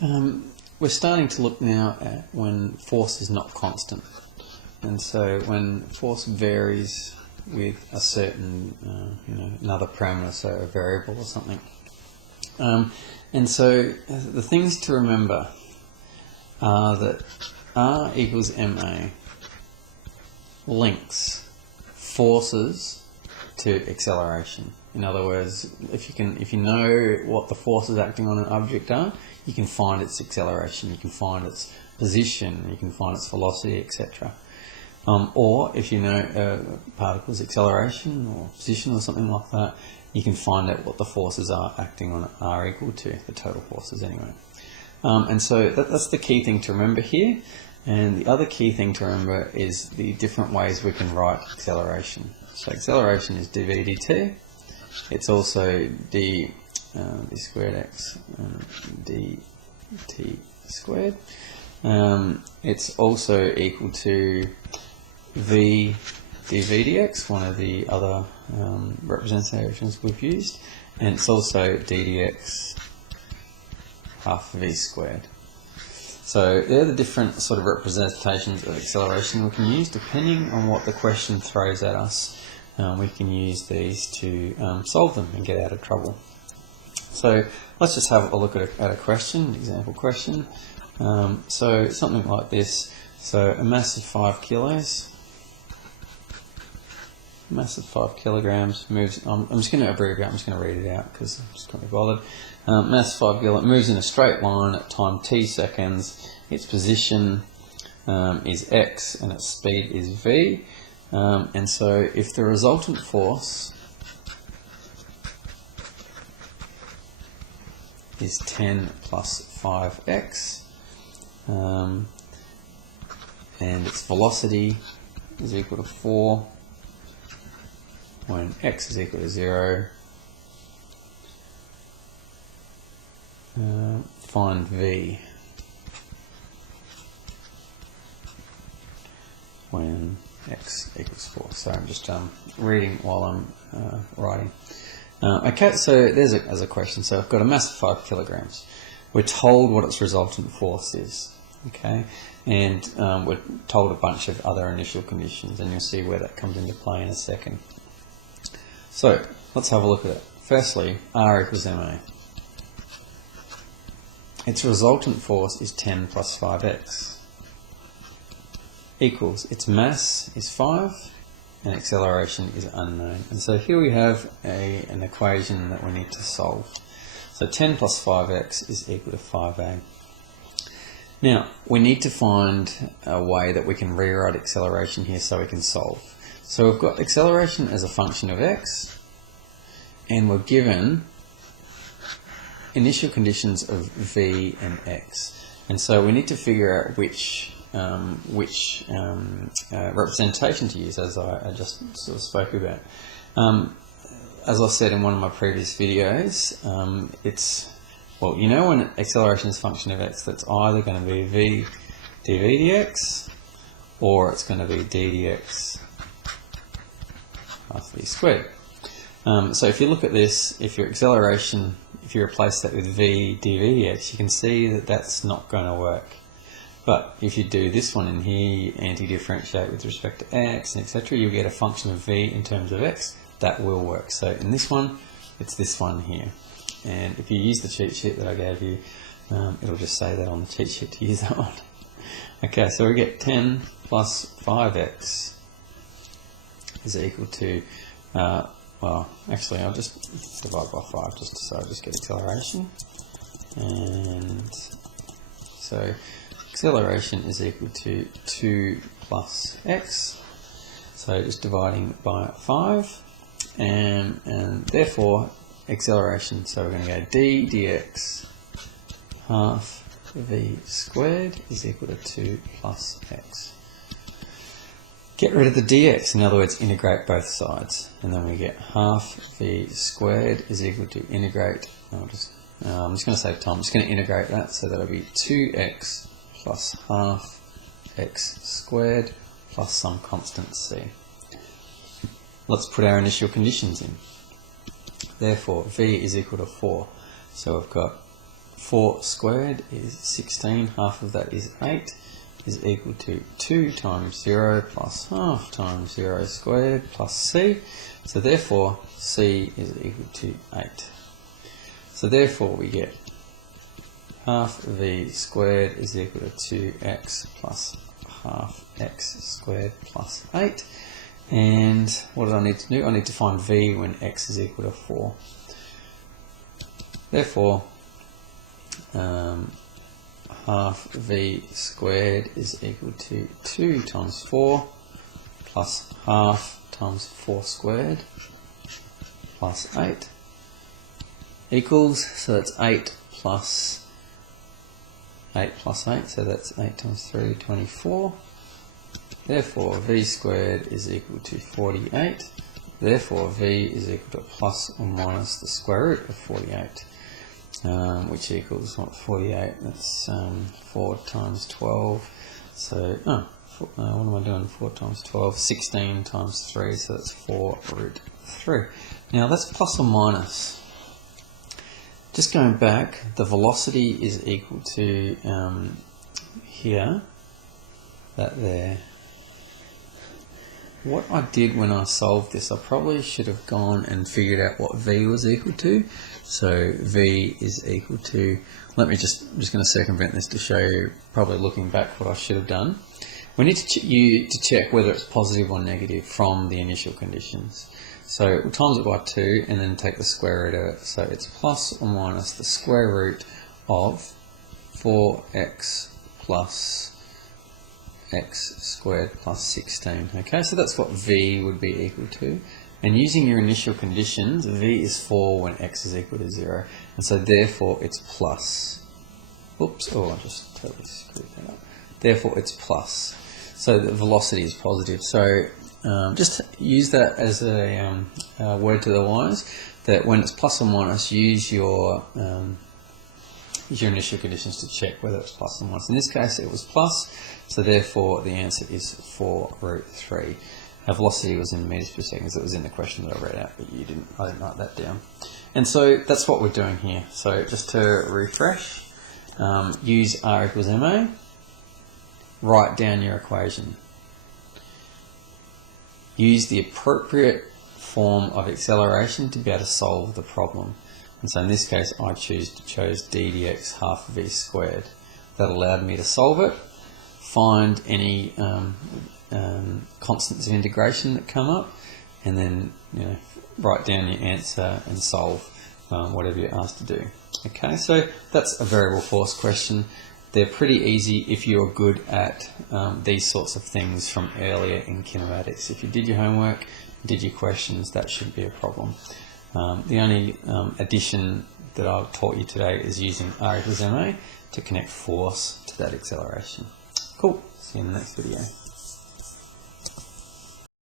We're starting to look now at when force is not constant, and so when force varies with a certain, another parameter, so a variable or something. And so the things to remember are that R equals ma links forces to acceleration. In other words, if you know what the forces acting on an object are, you can find its acceleration, you can find its position, you can find its velocity, etc. Or if you know a particle's acceleration or position or something like that, you can find out what the forces are acting on it are equal to, the total forces anyway. And so that's the key thing to remember here. And the other key thing to remember is the different ways we can write acceleration. So acceleration is dv dt. It's also d squared x dt squared. It's also equal to v dv dx, one of the other representations we've used, and it's also d dx half v squared. So they're the different sort of representations of acceleration we can use depending on what the question throws at us. We can use these to solve them and get out of trouble. So let's just have a look at a question, an example question. So something like this. So a mass of 5 kilos. Mass of 5 kilograms moves. I'm just going to abbreviate. I'm just going to read it out because I'm just can't be bothered. Mass of 5 kilograms moves in a straight line at time t seconds. Its position is x and its speed is v. And so if the resultant force is 10 plus 5x, and its velocity is equal to 4 when x is equal to 0, find v when x equals 4. So I'm just reading while I'm writing. Okay, so there's a question. So I've got a mass of 5 kilograms. We're told what its resultant force is. Okay, and we're told a bunch of other initial conditions, and you'll see where that comes into play in a second. So let's have a look at it. Firstly, R equals ma. Its resultant force is 10 plus 5x. Equals its mass is 5 and acceleration is unknown. And so here we have an equation that we need to solve. So 10 plus 5x is equal to 5a. Now we need to find a way that we can rewrite acceleration here so we can solve. So we've got acceleration as a function of x, and we're given initial conditions of v and x. And so we need to figure out which representation to use, as I just sort of spoke about. As I said in one of my previous videos, when acceleration is a function of x, that's either going to be v dv dx, or it's going to be d dx half v squared. So if you look at this, if your acceleration, if you replace that with v dv dx, you can see that that's not going to work. But if you do this one in here, anti-differentiate with respect to x, and etc., you'll get a function of v in terms of x. That will work. So in this one, it's this one here. And if you use the cheat sheet that I gave you, it'll just say that on the cheat sheet to use that one. Okay, so we get 10 plus 5x is equal to, well, actually I'll just divide by 5 so I just get acceleration. And so acceleration is equal to 2 plus x, so just dividing by 5, and therefore acceleration, so we're going to go d dx half v squared is equal to 2 plus x. Get rid of the dx, in other words integrate both sides, and then we get half v squared is equal to integrate, I'm just going to save time, I'm just going to integrate that, so that'll be 2x plus half x squared plus some constant c. Let's put our initial conditions in. Therefore, v is equal to 4. So we've got 4 squared is 16, half of that is 8, is equal to 2 times 0 plus half times 0 squared plus c. So therefore c is equal to 8. So therefore we get half v squared is equal to 2x plus half x squared plus 8. And what do I need to do? I need to find v when x is equal to 4. Therefore, half v squared is equal to 2 times 4 plus half times 4 squared plus 8 equals, so that's 8 plus 8, so that's 8 times 3, 24. Therefore, v squared is equal to 48. Therefore, v is equal to plus or minus the square root of 48, which equals what? 48. That's 4 times 12. So, what am I doing? 4 times 12, 16 times 3. So that's 4 root 3. Now that's plus or minus. Just going back, the velocity is equal to here, that there. What I did when I solved this, I probably should have gone and figured out what v was equal to. So v is equal to, I'm just going to circumvent this to show you, probably looking back, what I should have done. We need to check whether it's positive or negative from the initial conditions. So we'll times it by 2 and then take the square root of it. So it's plus or minus the square root of 4x plus x squared plus 16. Okay, so that's what v would be equal to. And using your initial conditions, v is 4 when x is equal to 0. And so therefore it's plus. Oops, I just totally screwed that up. Therefore it's plus. So the velocity is positive. So just use that as a word to the wise, that when it's plus or minus, use your initial conditions to check whether it's plus or minus. In this case it was plus, so therefore the answer is 4 root 3. Our velocity was in meters per second, it was in the question that I read out, but I didn't write that down. And so that's what we're doing here. So just to refresh, use r equals ma, write down your equation. Use the appropriate form of acceleration to be able to solve the problem. And so in this case I chose d dx half v squared. That allowed me to solve it, find any constants of integration that come up, and then write down your answer and solve whatever you're asked to do. Okay, so that's a variable force question. They're pretty easy if you're good at these sorts of things from earlier in kinematics. If you did your homework, did your questions, that shouldn't be a problem. The only addition that I've taught you today is using r equals ma to connect force to that acceleration. Cool, see you in the next video.